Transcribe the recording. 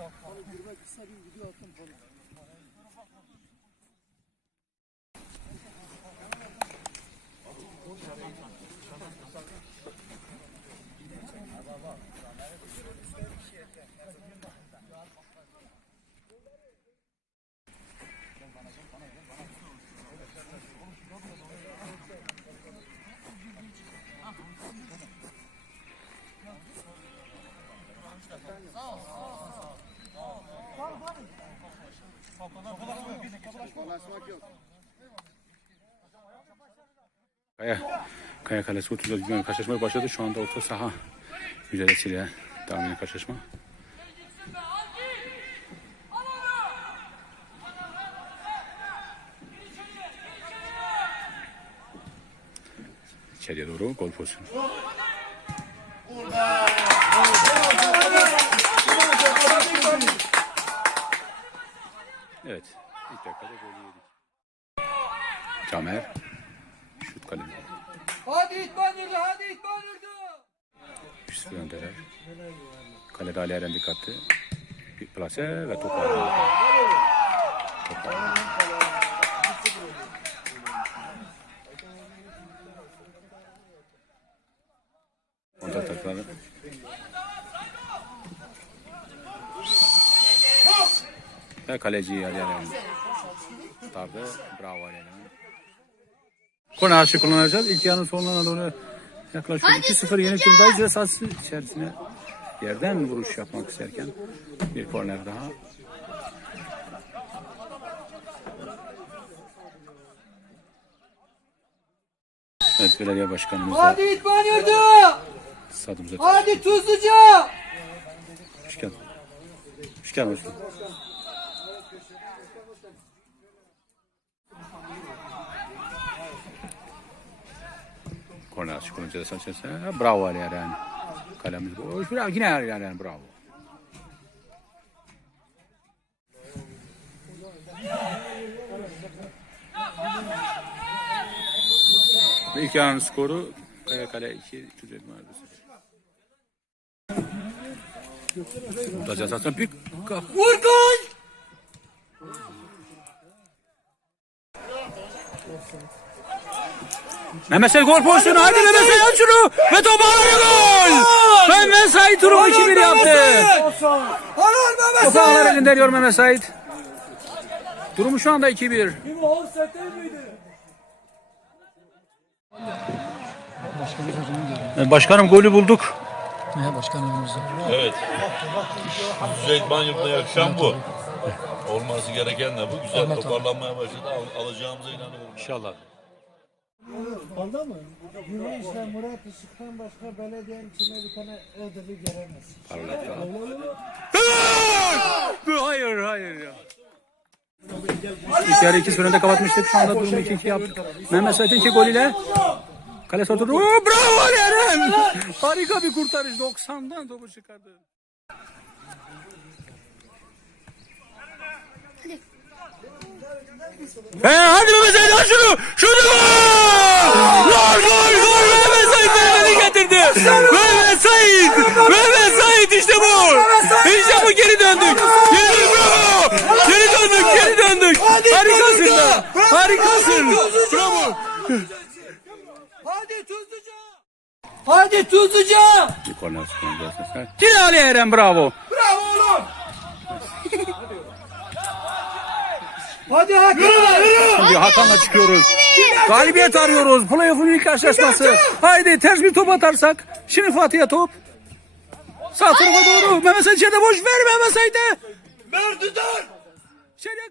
Bana girmek istedim video attım falan. Kaya, Kaya Kalesi 34 gün karşılaşmaya başladı. Şu anda orta saha mücadelesiyle devam eden karşılaşma. İçeriye doğru gol pozisyonu. Evet, ilk dakikada golü yedik. Camer, şut kalemi. Hadi İtman yurdu, hadi yurdu. 3-0 öndeler. Kalede Ali Eren dikkatli. Bir plase ve top ağırlığı. Top ağırlığı. Kontra takları. Ve kaleci Ali Eren. Kurtardı. Bravo Ali Eren. Konu arşı kullanacağız. İlk yarının sonlarına doğru yaklaşıyor. 2-0 yenik durumdayız. Ceza sahası içerisine yerden vuruş yapmak isterken bir korner daha. Evet belediye başkanımız da Hadi İtman yurdu. stadımıza Hadi Tuzluca. hoş geldin. Hoş geldin. Korner olunca ceza sahası içerisine. Bravo Ali Eren. Kalemiz boş. Bravo. Yine Ali Eren bravo. Ve ilk yarının skoru Kaya Kale 2 Tüzet Mahallesi. Burada ceza sahasına bir kap- Vur gol. Mehmet gol pozisyonu. Hadi Mehmet Said at şunu. Ve top ağlara gol. Mehmet Said durumu 2-1 yaptı. Helal Mehmet Topu ağlar elinde diyor Mehmet Said. Durumu şu anda 2-1. Başkanım golü bulduk. Ne başkanımızda? Evet. Düzeyt Banyurt'ta yakışan bu. Olması gereken de bu. Güzel toparlanmaya başladı. Al- Alacağımıza inanıyorum. İnşallah. Onda mı? Güneşle Murat Işık'tan başka belediyenin içine bir tane ödülü göremez. Hayır hayır ya. İlk yarı 2-0 önde kapatmıştık. Şu anda durumu 2-2 yaptık. Mehmet Said'in iki golüyle kale. Oo, bravo Eren. Harika bir kurtarış. 90'dan topu çıkardı. He hadi Mehmet Said al şunu. Şunu gol. Gol gol gol. Mehmet Said beni getirdi. Mehmet Said. Mehmet Said işte bu. İşte bu geri döndük. Geri bravo. Geri döndük geri döndük. Harikasın da. Harikasın. Bravo. Hadi Tuzluca. Hadi Tuzluca. Ali Eren bravo. Bravo oğlum. Hadi Hakan. Yürü Şimdi Hakan'la çıkıyoruz. Galibiyet arıyoruz. Playoff'un ilk karşılaşması. Haydi ters bir top atarsak. Şimdi Fatih'e top. Sağ tarafa doğru. Mehmet Said içeride boş. Ver Mehmet Said'e. Ver tutar. İçeriye.